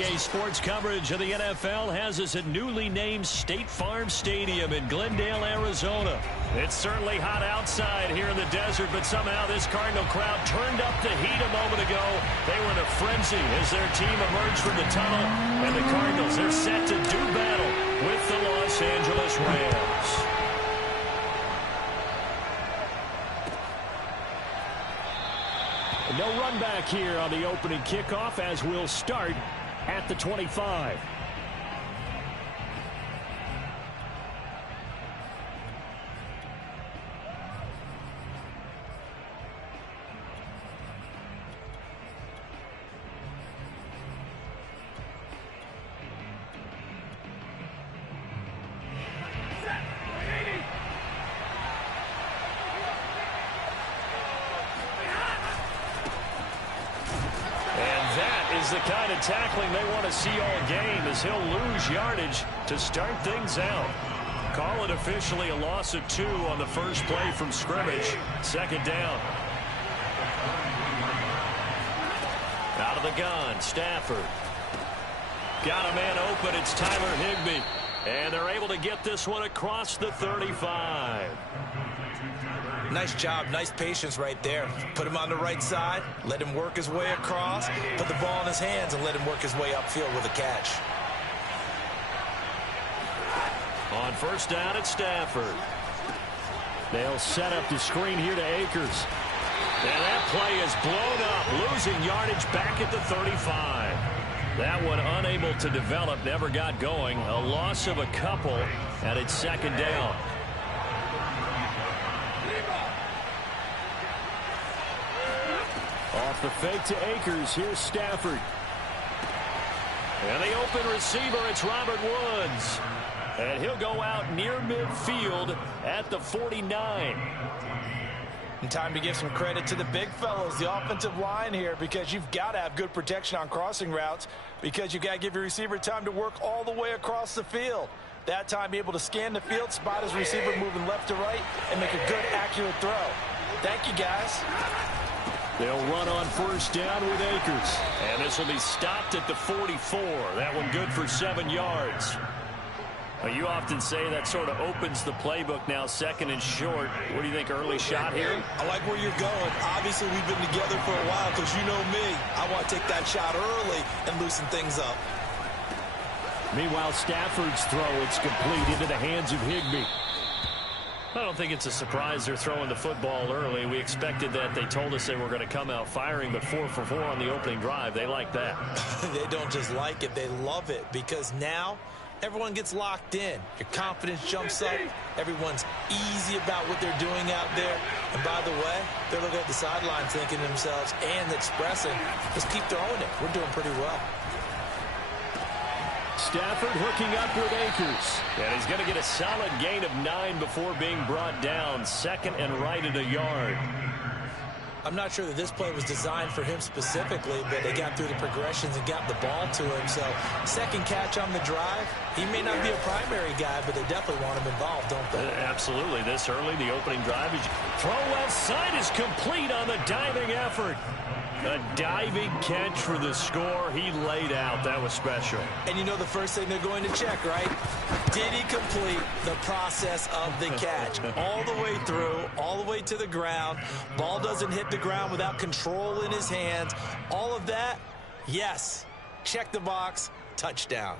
EA Sports coverage of the NFL has us at newly named State Farm Stadium in Glendale, Arizona. It's certainly hot outside here in the desert, but somehow this Cardinal crowd turned up the heat a moment ago. They were in a frenzy as their team emerged from the tunnel, and the Cardinals are set to do battle with the Los Angeles Rams. No run back here on the opening kickoff as we'll start at the 25. The kind of tackling they want to see all game as he'll lose yardage to start things out. Call it officially a loss of 2 on the first play from scrimmage. Second down. Out of the gun, Stafford. Got a man open, it's Tyler Higbee. And they're able to get this one across the 35. Nice job, nice patience right there. Put him on the right side, let him work his way across, put the ball in his hands and let him work his way upfield with a catch. On first down at Stafford. They'll set up the screen here to Akers. And that play is blown up, losing yardage back at the 35. That one unable to develop, never got going. A loss of a couple, and it's second down. Off the fake to Akers. Here's Stafford. And the open receiver, it's Robert Woods. And he'll go out near midfield at the 49. And time to give some credit to the big fellows, the offensive line here, because you've got to have good protection on crossing routes because you've got to give your receiver time to work all the way across the field. That time, be able to scan the field, spot his receiver moving left to right, and make a good, accurate throw. Thank you, guys. They'll run on first down with Akers. And this will be stopped at the 44. That one good for 7 yards. Well, you often say that sort of opens the playbook now, second and short. What do you think, early shot here? I like where you're going. Obviously, we've been together for a while because you know me. I want to take that shot early and loosen things up. Meanwhile, Stafford's throw, it's complete into the hands of Higbee. I don't think it's a surprise they're throwing the football early. We expected that. They told us they were going to come out firing, but 4 for 4 on the opening drive. They like that. They don't just like it, they love it, because now everyone gets locked in. Your confidence jumps up. Everyone's easy about what they're doing out there. And by the way, they're looking at the sideline thinking to themselves and expressing, let's keep throwing it. We're doing pretty well. Stafford hooking up with Akers. And he's going to get a solid gain of 9 before being brought down. Second and right at a yard. I'm not sure that this play was designed for him specifically, but they got through the progressions and got the ball to him. So, second catch on the drive. He may not be a primary guy, but they definitely want him involved, don't they? Absolutely. This early, the opening drive. Throw left side is complete on the diving effort. A diving catch for the score. He laid out. That was special. And you know the first thing they're going to check, right? Did he complete the process of the catch? All the way through, all the way to the ground. Ball doesn't hit the ground without control in his hands. All of that, yes. Check the box. Touchdown.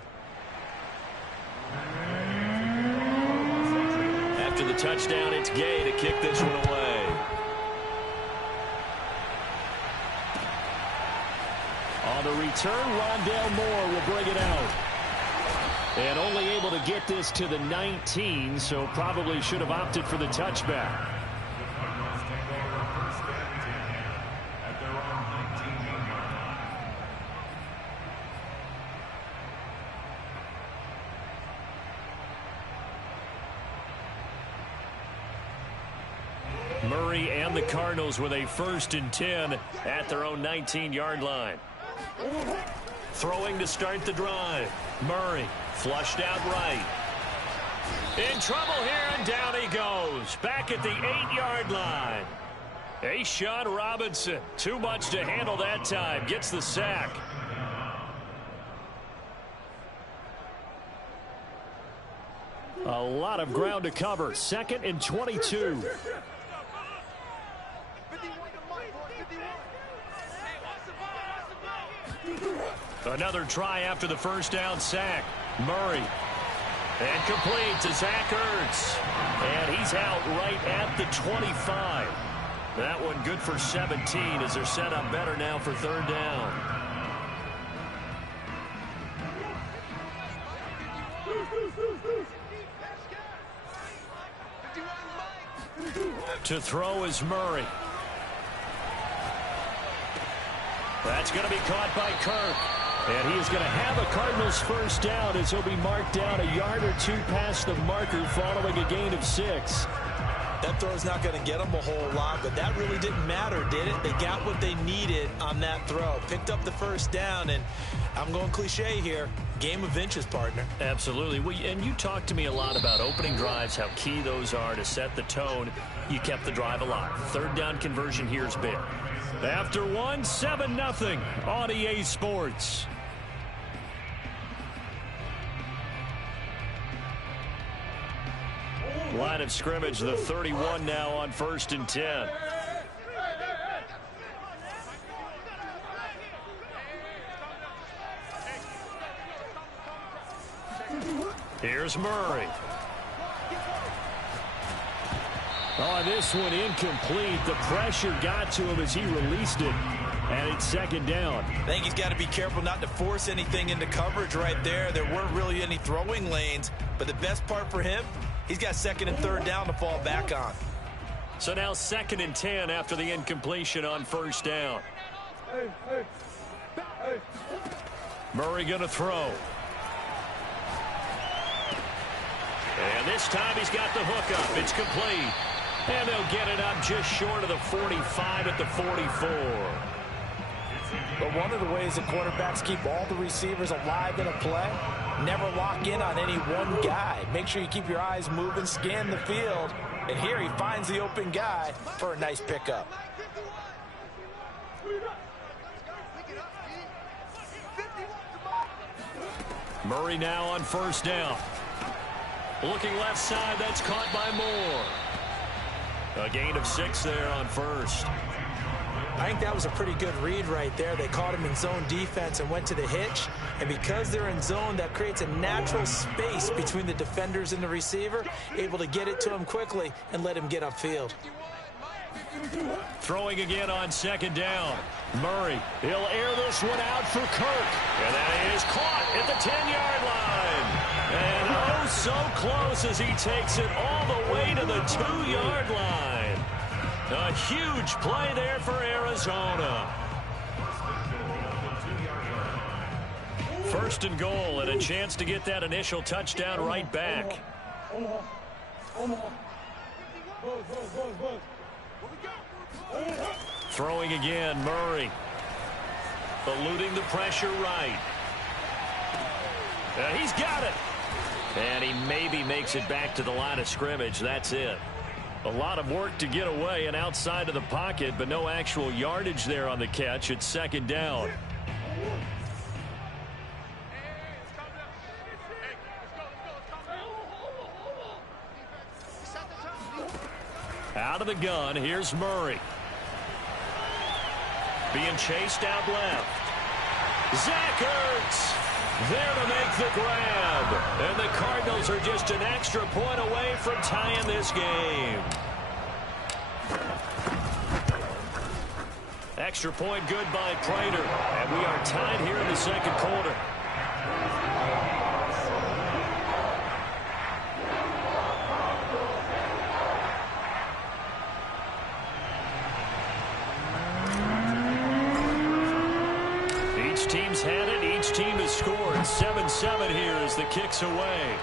After the touchdown, it's Gay to kick this one away. On the return, Rondale Moore will bring it out. And only able to get this to the 19, so probably should have opted for the touchback. Murray and the Cardinals with a 1st and 10 at their own 19-yard line. Throwing to start the drive. Murray flushed out right. In trouble here, and down he goes. Back at the 8-yard line. A'Shawn Robinson, too much to handle that time. Gets the sack. A lot of ground to cover. 2nd and 22. Another try after the first down sack. Murray. And complete to Zach Ertz. And he's out right at the 25. That one good for 17 as they're set up better now for 3rd down. To throw is Murray. That's going to be caught by Kirk. And he is going to have a Cardinals first down as he'll be marked down a yard or two past the marker following a gain of 6. That throw's not going to get them a whole lot, but that really didn't matter, did it? They got what they needed on that throw. Picked up the first down, and I'm going cliche here. Game of inches, partner. Absolutely. And you talked to me a lot about opening drives, how key those are to set the tone. You kept the drive alive. 3rd down conversion here is big. After 1, 7-0 on EA Sports. Line of scrimmage, the 31 now on 1st and 10. Here's Murray. Oh, this one incomplete. The pressure got to him as he released it. And it's 2nd down. I think he's got to be careful not to force anything into coverage right there. There weren't really any throwing lanes. But the best part for him, he's got 2nd and 3rd down to fall back on. So now 2nd and 10 after the incompletion on 1st down. Murray going to throw. And this time he's got the hook up. It's complete. And they'll get it up just short of the 45 at the 44. But one of the ways that quarterbacks keep all the receivers alive in a play, never lock in on any one guy. Make sure you keep your eyes moving, scan the field. And here he finds the open guy for a nice pickup. Murray now on 1st down. Looking left side, that's caught by Moore. A gain of 6 there on 1st. I think that was a pretty good read right there. They caught him in zone defense and went to the hitch. And because they're in zone, that creates a natural space between the defenders and the receiver, able to get it to him quickly and let him get upfield. Throwing again on 2nd down. Murray, he'll air this one out for Kirk. And that is caught at the 10-yard line. And oh, so close as he takes it all the way to the 2-yard line. A huge play there for Arizona. 1st and goal and a chance to get that initial touchdown right back. Throwing again, Murray. Eluding the pressure right. He's got it. And he maybe makes it back to the line of scrimmage. That's it. A lot of work to get away and outside of the pocket, but no actual yardage there on the catch. It's 2nd down. Out of the gun, here's Murray. Being chased out left. Zach Ertz there to make the grab. And the Cardinals are just an extra point away from tying this game. Extra point good by Prater. And we are tied here in the 2nd quarter. Team's had it. Each team has scored. 7-7 here as the kick's away.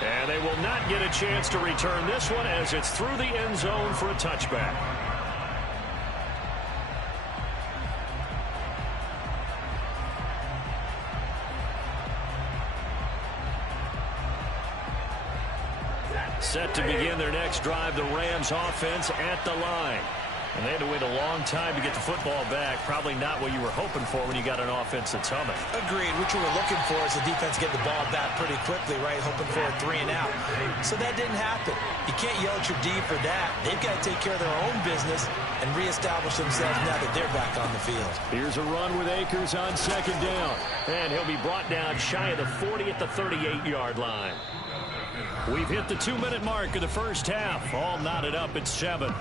And they will not get a chance to return this one as it's through the end zone for a touchback. Set to begin their next drive, the Rams offense at the line. And they had to wait a long time to get the football back. Probably not what you were hoping for when you got an offense that's humming. Agreed. What you were looking for is the defense get the ball back pretty quickly, right? Hoping for a 3 and out. So that didn't happen. You can't yell at your D for that. They've got to take care of their own business and reestablish themselves now that they're back on the field. Here's a run with Akers on second down. And he'll be brought down shy of the 40 at the 38-yard line. We've hit the 2-minute mark of the first half. All knotted up at 7.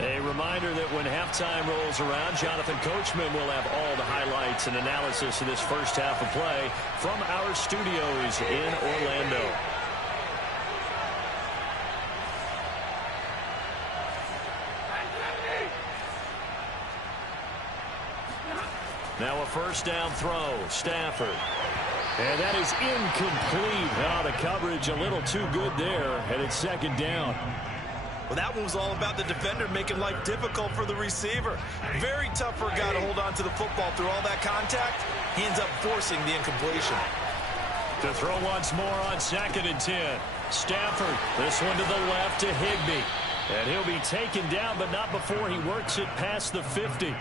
A reminder that when halftime rolls around, Jonathan Coachman will have all the highlights and analysis of this first half of play from our studios in Orlando. Now a first down throw, Stafford. And that is incomplete. Oh, the coverage a little too good there, and it's second down. Well, that one was all about the defender making life difficult for the receiver. Very tough for a guy to hold on to the football through all that contact. He ends up forcing the incompletion. To throw once more on 2nd and 10. Stafford, this one to the left to Higbee. And he'll be taken down, but not before he works it past the 50.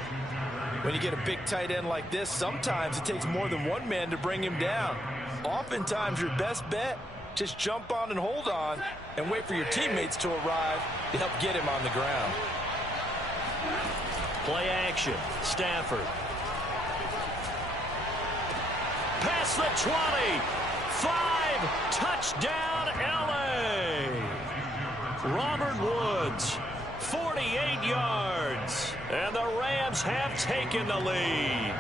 When you get a big tight end like this, sometimes it takes more than one man to bring him down. Oftentimes, your best bet, just jump on and hold on and wait for your teammates to arrive to help get him on the ground. Play action. Stafford. Past the 20. 5. Touchdown, L.A. Robert Woods. 48 yards. And the Rams have taken the lead.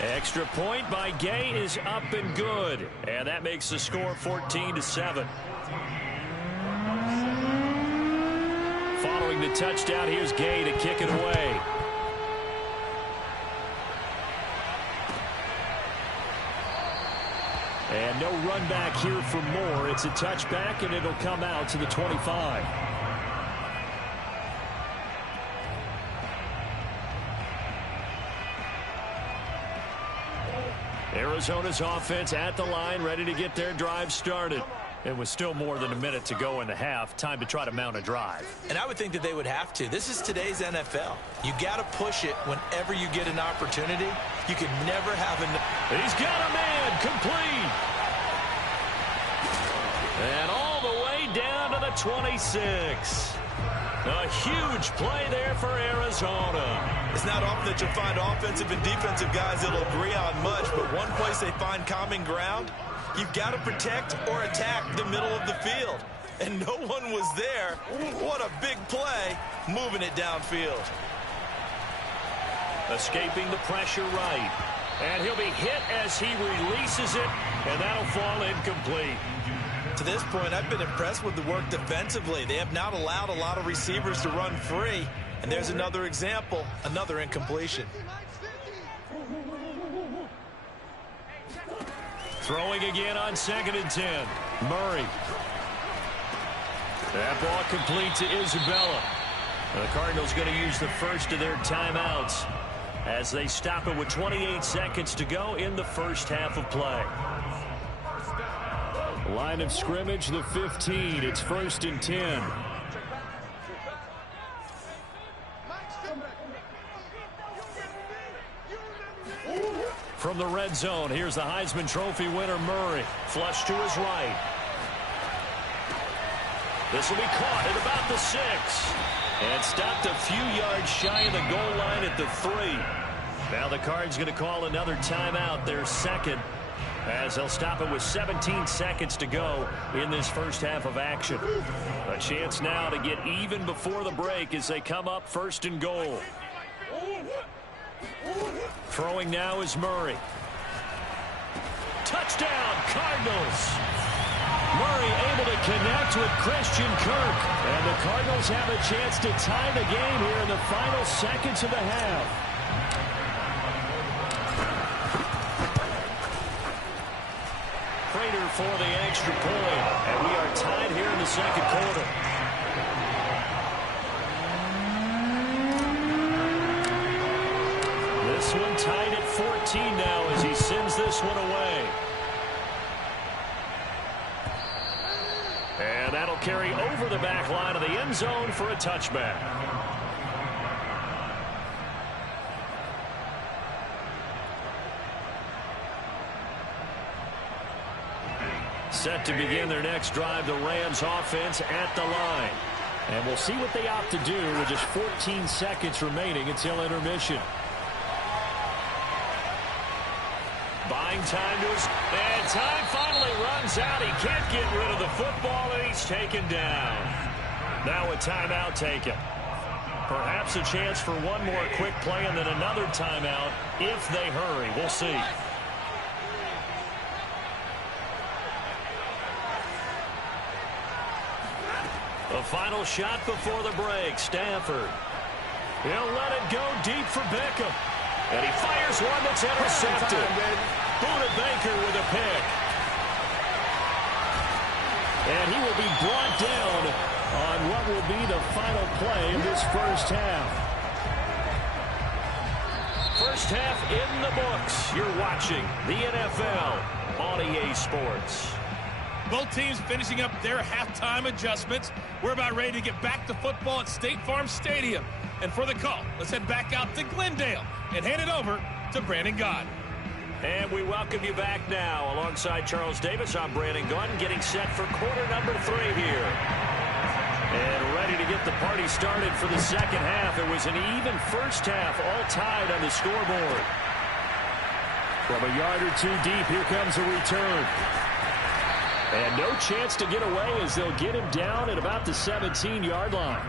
Extra point by Gay is up and good. And that makes the score 14-7. Following the touchdown, here's Gay to kick it away. And no run back here for Moore. It's a touchback, and it'll come out to the 25. Arizona's offense at the line, ready to get their drive started. It was still more than a minute to go in the half. Time to try to mount a drive. And I would think that they would have to. This is today's NFL. You got to push it whenever you get an opportunity. You can never have a... He's got a man complete. And all the way down to the 26. A huge play there for Arizona. It's not often that you'll find offensive and defensive guys that'll agree on much, but one place they find common ground, you've got to protect or attack the middle of the field. And no one was there. What a big play, moving it downfield. Escaping the pressure right. And he'll be hit as he releases it, and that'll fall incomplete. To this point, I've been impressed with the work defensively. They have not allowed a lot of receivers to run free. And there's another example, another incompletion. Throwing again on 2nd and 10. Murray. That ball complete to Isabella. The Cardinals going to use the first of their timeouts as they stop it with 28 seconds to go in the first half of play. Line of scrimmage, the 15. It's 1st and 10. From the red zone, here's the Heisman Trophy winner, Murray. Flush to his right. This will be caught at about the 6. And stopped a few yards shy of the goal line at the 3. Now the Cards going to call another timeout, their second, as they'll stop it with 17 seconds to go in this first half of action. A chance now to get even before the break as they come up 1st and goal. Throwing now is Murray. Touchdown, Cardinals. Murray able to connect with Christian Kirk. And the Cardinals have a chance to tie the game here in the final seconds of the half. Prater for the extra point. And we are tied here in the second quarter. This one tied at 14 now as he sends this one away. And that'll carry over the back line of the end zone for a touchback. Set to begin their next drive, the Rams offense at the line. And we'll see what they opt to do with just 14 seconds remaining until intermission. Buying time to his... And time finally runs out. He can't get rid of the football, and he's taken down. Now a timeout taken. Perhaps a chance for one more quick play and then another timeout if they hurry. We'll see. The final shot before the break. Stafford. He'll let it go deep for Beckham. And he fires one that's intercepted. Buda Baker with a pick. And he will be brought down on what will be the final play of this first half. First half in the books. You're watching the NFL on EA Sports. Both teams finishing up their halftime adjustments. We're about ready to get back to football at State Farm Stadium. And for the call, let's head back out to Glendale and hand it over to Brandon Gaudin. And we welcome you back now. Alongside Charles Davis, I'm Brandon Gaudin, getting set for quarter number 3 here. And ready to get the party started for the second half. It was an even first half, all tied on the scoreboard. From a yard or two deep, here comes a return. And no chance to get away as they'll get him down at about the 17-yard line.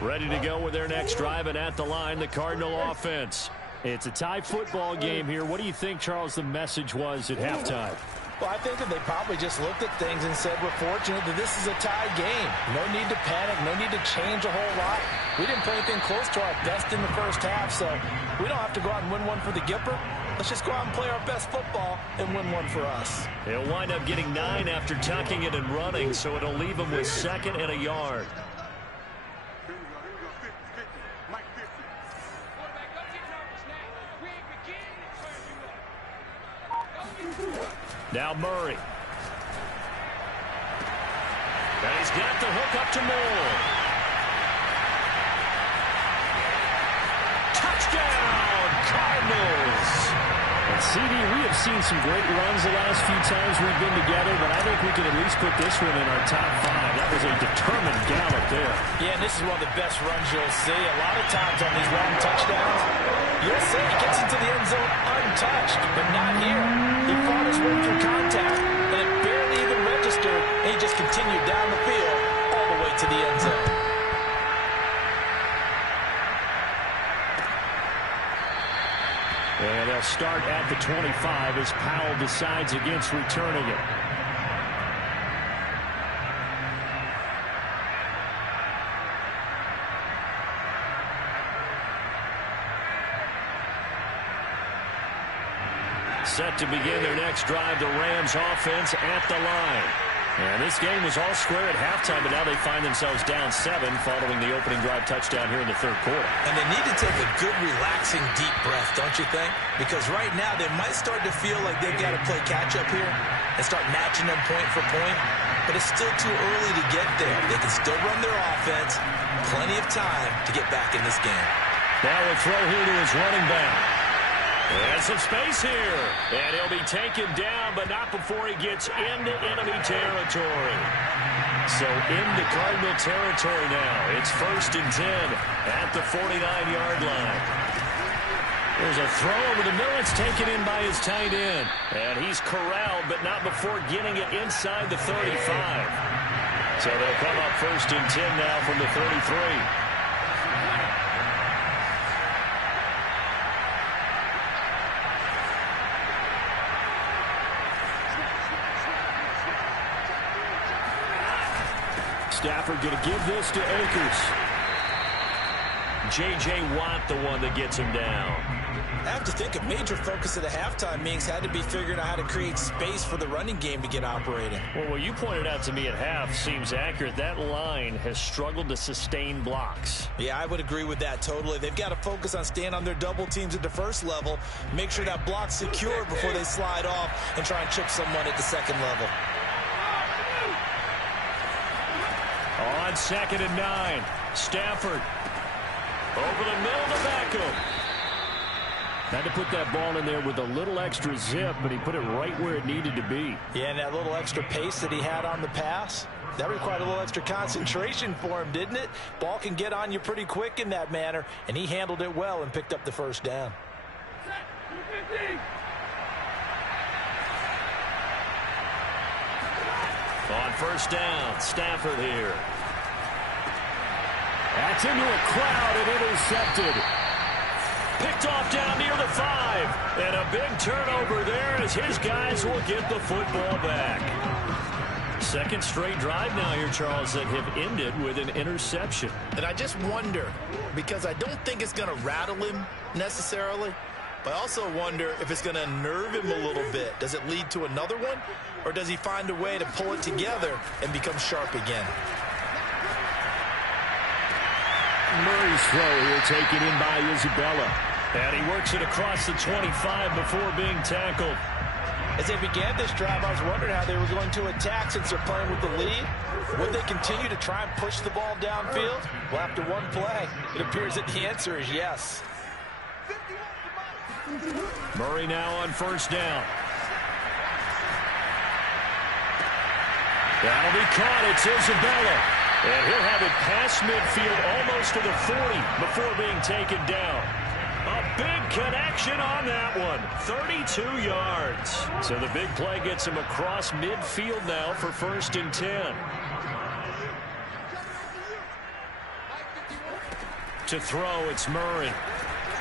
Ready to go with their next drive, and at the line, the Cardinal offense. It's a tie football game here. What do you think, Charles, the message was at halftime? Well, I think that they probably just looked at things and said, we're fortunate that this is a tie game. No need to panic, no need to change a whole lot. We didn't play anything close to our best in the first half, so we don't have to go out and win one for the Gipper. Let's just go out and play our best football and win one for us. He'll wind up getting 9 after tucking it and running, so it'll leave him with 2nd and a yard. Now Murray. And he's got the hook up to Moore. Touchdown, Cardinals. And CD, we have seen some great runs the last few times we've been together, but I think we can at least put this one in our top 5. That was a determined gallop there. Yeah, and this is one of the best runs you'll see. A lot of times on these long touchdowns, you'll see he gets into the end zone untouched, but not here. He fought his way through contact, and it barely even registered, and he just continued down the field all the way to the end zone. And they'll start at the 25 as Powell decides against returning it. Set to begin their next drive, the Rams offense at the line. And this game was all square at halftime, but now they find themselves down 7 following the opening drive touchdown here in the third quarter. And they need to take a good, relaxing, deep breath, don't you think? Because right now they might start to feel like they've got to play catch-up here and start matching them point for point. But it's still too early to get there. They can still run their offense. Plenty of time to get back in this game. Now a throw here to his running back. And some space here. And he'll be taken down, but not before he gets into enemy territory. So into Cardinal territory now. It's 1st and 10 at the 49-yard line. There's a throw over the middle. It's taken in by his tight end. And he's corralled, but not before getting it inside the 35. So they'll come up 1st and 10 now from the 33. Stafford going to give this to Akers. J.J. Watt, the one that gets him down. I have to think a major focus of the halftime meetings had to be figuring out how to create space for the running game to get operating. Well, what you pointed out to me at half seems accurate. That line has struggled to sustain blocks. Yeah, I would agree with that totally. They've got to focus on staying on their double teams at the first level, make sure that block's secure before they slide off and try and chip someone at the second level. On 2nd and 9, Stafford over the middle to Beckham. Had to put that ball in there with a little extra zip, but he put it right where it needed to be. Yeah, and that little extra pace that he had on the pass, that required a little extra concentration for him, didn't it? Ball can get on you pretty quick in that manner, and he handled it well and picked up the first down. On 1st down, Stafford here. That's into a crowd and intercepted. Picked off down near the 5. And a big turnover there as his guys will get the football back. Second straight drive now here, Charles, that have ended with an interception. And I just wonder, because I don't think it's going to rattle him necessarily, but I also wonder if it's going to unnerve him a little bit. Does it lead to another one, or does he find a way to pull it together and become sharp again? Murray's throw here taken in by Isabella. And he works it across the 25 before being tackled. As they began this drive, I was wondering how they were going to attack since they're playing with the lead. Would they continue to try and push the ball downfield? Well, after one play, it appears that the answer is yes. Murray now on 1st down. That'll be caught. It's Isabella. And he'll have it past midfield almost to the 40 before being taken down. A big connection on that one. 32 yards. So the big play gets him across midfield now for 1st and 10. To throw, it's Murray.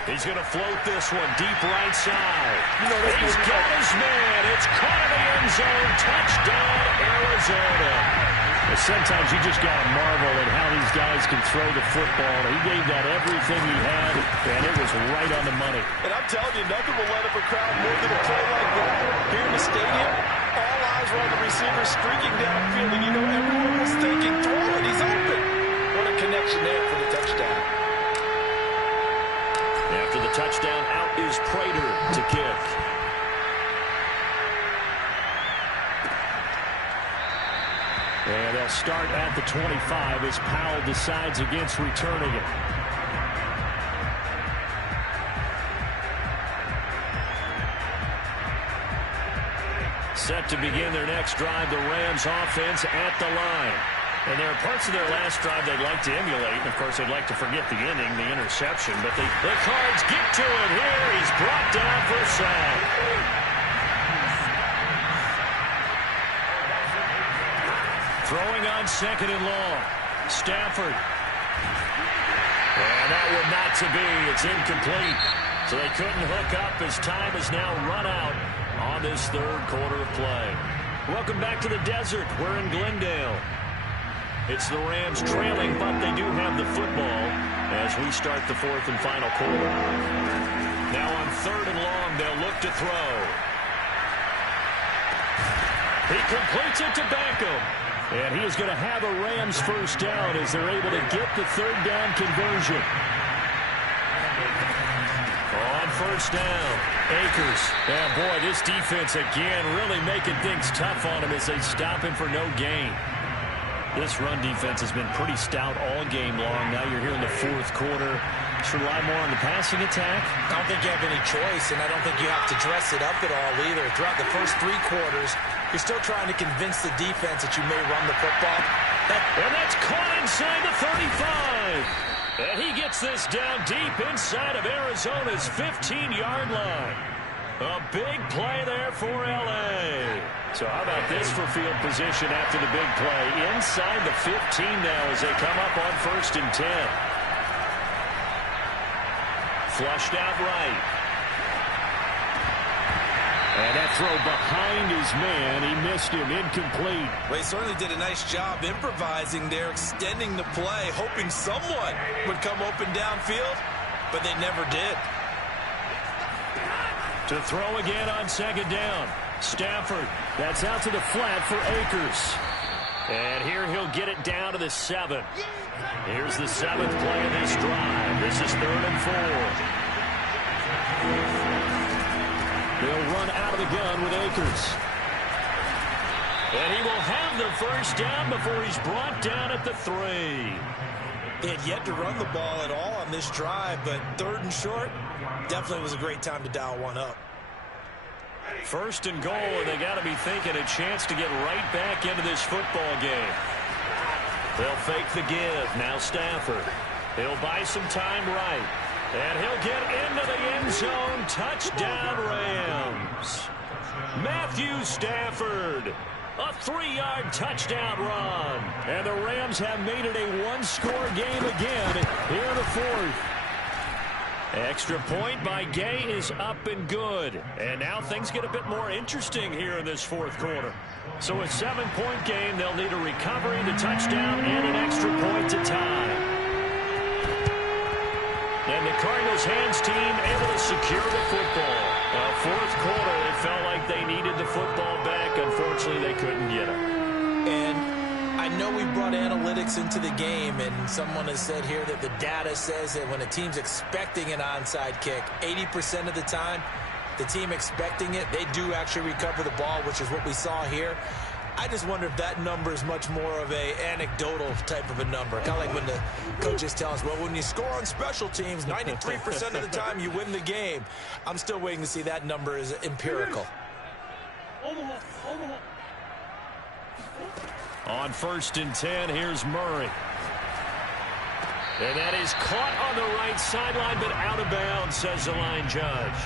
He's going to float this one deep right side. He's got his man. It's caught in the end zone. Touchdown, Arizona. Sometimes you just got to marvel at how these guys can throw the football. He gave that everything he had, and it was right on the money. And I'm telling you, nothing will let up a crowd more than a play like that. Here in the stadium, all eyes were on the receiver streaking downfield, and you know everyone was thinking, throw it, he's open. What a connection there for the touchdown. After the touchdown, out is Prater to kick. And they'll start at the 25 as Powell decides against returning it. Set to begin their next drive, the Rams offense at the line. And there are parts of their last drive they'd like to emulate. And, of course, they'd like to forget the ending, the interception. But the Cards get to it here. He's brought down for a sack. Throwing on 2nd and long. Stafford. And that one not to be. It's incomplete. So they couldn't hook up as time has now run out on this 3rd quarter of play. Welcome back to the desert. We're in Glendale. It's the Rams trailing, but they do have the football as we start the 4th and final quarter. Now on 3rd and long, they'll look to throw. He completes it to Beckham. And he is going to have a Rams first down as they're able to get the 3rd down conversion. On 1st down, Akers. And boy, this defense again really making things tough on him as they stop him for no gain. This run defense has been pretty stout all game long. Now you're here in the 4th quarter. Should rely more on the passing attack. I don't think you have any choice, and I don't think you have to dress it up at all either. Throughout the first 3 quarters, you're still trying to convince the defense that you may run the football. And that's caught inside the 35. And he gets this down deep inside of Arizona's 15-yard line. A big play there for L.A. So how about this for field position after the big play? Inside the 15 now as they come up on 1st and 10. Flushed out right. And that throw behind his man. He missed him. Incomplete. Well, he certainly did a nice job improvising there, extending the play, hoping someone would come open downfield, but they never did. To throw again on second down. Stafford. That's out to the flat for Akers. And here he'll get it down to the 7. Here's the 7th play of this drive. This is 3rd and 4. They'll run out of the gun with Akers. And he will have the first down before he's brought down at the 3. He had yet to run the ball at all on this drive, but 3rd and short, definitely was a great time to dial one up. 1st and goal, and they got to be thinking a chance to get right back into this football game. They'll fake the give. Now Stafford. He'll buy some time right. And he'll get into the end zone. Touchdown, Rams. Matthew Stafford. A 3-yard touchdown run. And the Rams have made it a one-score game again here in the 4th. Extra point by Gay is up and good. And now things get a bit more interesting here in this 4th quarter. So a 7-point game, they'll need a recovery, the touchdown, and an extra point to tie. And the Cardinals' hands team able to secure the football. Well, 4th quarter, it felt like they needed the football back. Unfortunately, they couldn't get it. And I know we brought analytics into the game, and someone has said here that the data says that when a team's expecting an onside kick, 80% of the time, the team expecting it, they do actually recover the ball, which is what we saw here. I just wonder if that number is much more of a anecdotal type of a number. Kind of like when the coaches tell us, well, when you score on special teams, 93% of the time you win the game. I'm still waiting to see that number is empirical. On 1st and 10, here's Murray. And that is caught on the right sideline, but out of bounds, says the line judge.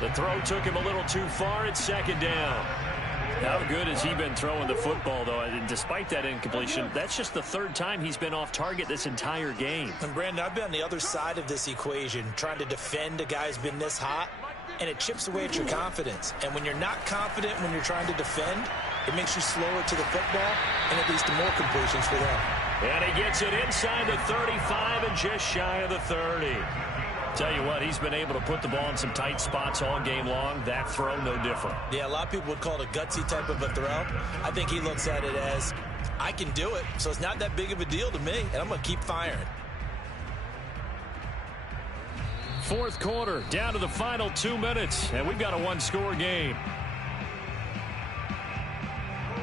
The throw took him a little too far. It's 2nd down. How good has he been throwing the football, though? And despite that incompletion, that's just the 3rd time he's been off target this entire game. And, Brandon, I've been on the other side of this equation, trying to defend a guy who's been this hot, and it chips away at your confidence. And when you're not confident when you're trying to defend, it makes you slower to the football, and it leads to more completions for them. And he gets it inside the 35 and just shy of the 30. Tell you what, he's been able to put the ball in some tight spots all game long. That throw, no different. Yeah, a lot of people would call it a gutsy type of a throw. I think he looks at it as, I can do it, so it's not that big of a deal to me, and I'm going to keep firing. 4th quarter, down to the final 2 minutes, and we've got a one-score game.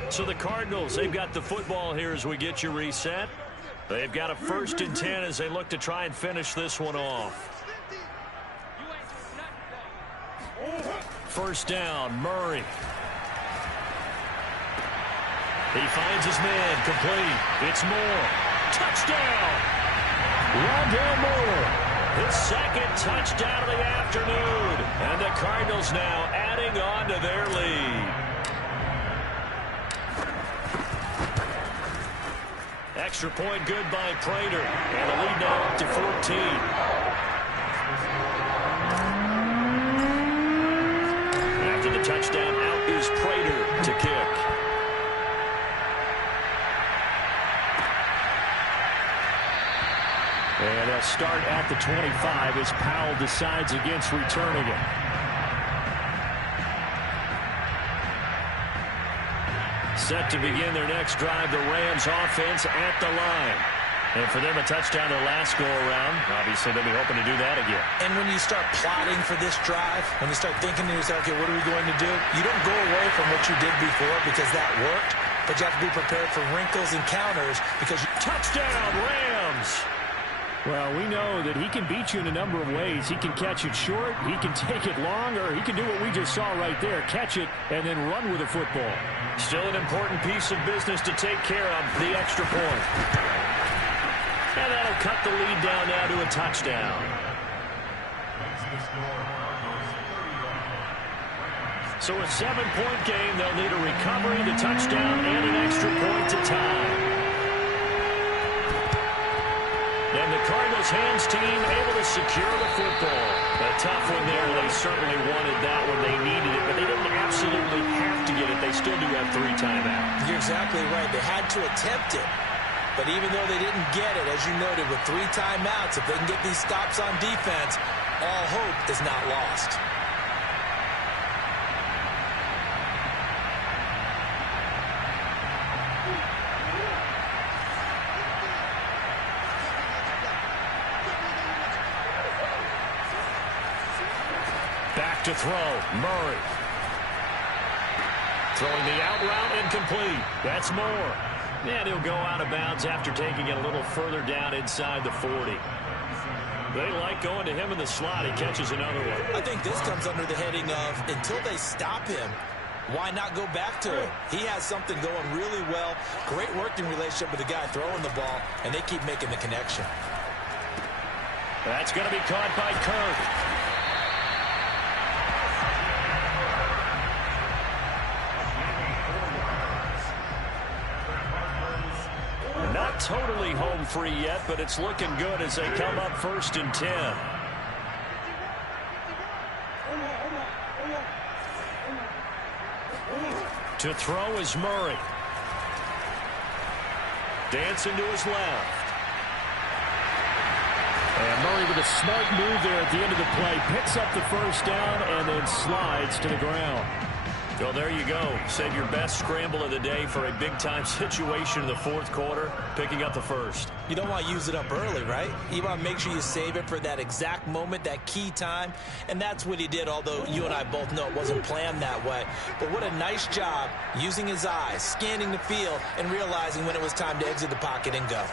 So the Cardinals, they've got the football here as we get you reset. They've got a 1st and 10 as they look to try and finish this one off. 1st down, Murray. He finds his man, complete. It's Moore. Touchdown! Rondale Moore, his 2nd touchdown of the afternoon. And the Cardinals now adding on to their lead. Extra point good by Prater. And the lead now up to 14. After the touchdown, out is Prater to kick. And they'll start at the 25 as Powell decides against returning it. Set to begin their next drive, the Rams offense at the line. And for them, a touchdown their last go-around. Obviously, they'll be hoping to do that again. And when you start plotting for this drive, when you start thinking to yourself, okay, what are we going to do? You don't go away from what you did before because that worked, but you have to be prepared for wrinkles and counters because touchdown, Rams! Well, we know that he can beat you in a number of ways. He can catch it short, he can take it long, or he can do what we just saw right there, catch it and then run with the football. Still an important piece of business to take care of, the extra point. And that'll cut the lead down now to a touchdown. So a 7-point game, they'll need a recovery, the touchdown, and an extra point to tie. And the Cardinals' hands team able to secure the football. A tough one there. They certainly wanted that one. They needed it, but they didn't absolutely have to get it. They still do have 3 timeouts. You're exactly right. They had to attempt it. But even though they didn't get it, as you noted, with 3 timeouts, if they can get these stops on defense, all hope is not lost. Back to throw. Murray. Throwing the out route incomplete. That's Moore. And he'll go out of bounds after taking it a little further down inside the 40. They like going to him in the slot. He catches another one. I think this comes under the heading of until they stop him, why not go back to him? He has something going really well. Great working relationship with the guy throwing the ball, and they keep making the connection. That's going to be caught by Kirk. Not totally home free yet, but it's looking good as they come up 1st and 10. To throw is Murray. Dancing to his left. And Murray with a smart move there at the end of the play. Picks up the first down and then slides to the ground. Well, there you go. Save your best scramble of the day for a big-time situation in the 4th quarter, picking up the first. You don't want to use it up early, right? You want to make sure you save it for that exact moment, that key time, and that's what he did, although you and I both know it wasn't planned that way. But what a nice job using his eyes, scanning the field, and realizing when it was time to exit the pocket and go.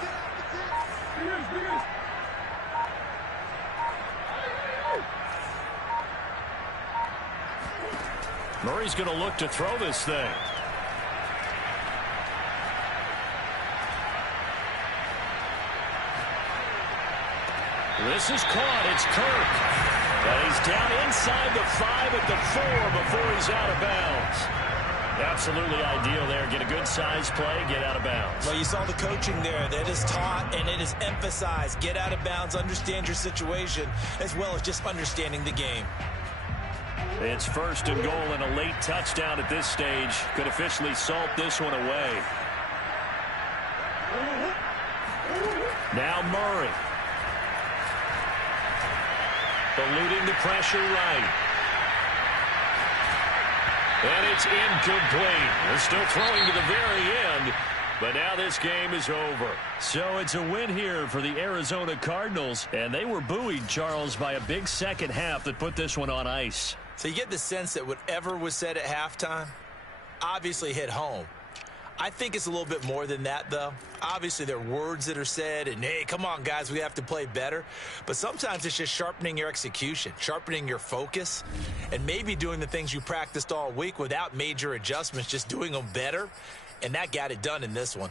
Murray's going to look to throw this thing. This is caught. It's Kirk. And he's down inside the 5 at the 4 before he's out of bounds. Absolutely ideal there. Get a good size play, get out of bounds. Well, you saw the coaching there. That is taught and it is emphasized. Get out of bounds, understand your situation, as well as just understanding the game. It's 1st and goal and a late touchdown at this stage. Could officially salt this one away. Now Murray. Eluding the pressure right. And it's incomplete. They're still throwing to the very end. But now this game is over. So it's a win here for the Arizona Cardinals. And they were buoyed, Charles, by a big second half that put this one on ice. So you get the sense that whatever was said at halftime obviously hit home. I think it's a little bit more than that, though. Obviously, there are words that are said, and, hey, come on, guys, we have to play better. But sometimes it's just sharpening your execution, sharpening your focus, and maybe doing the things you practiced all week without major adjustments, just doing them better. And that got it done in this one.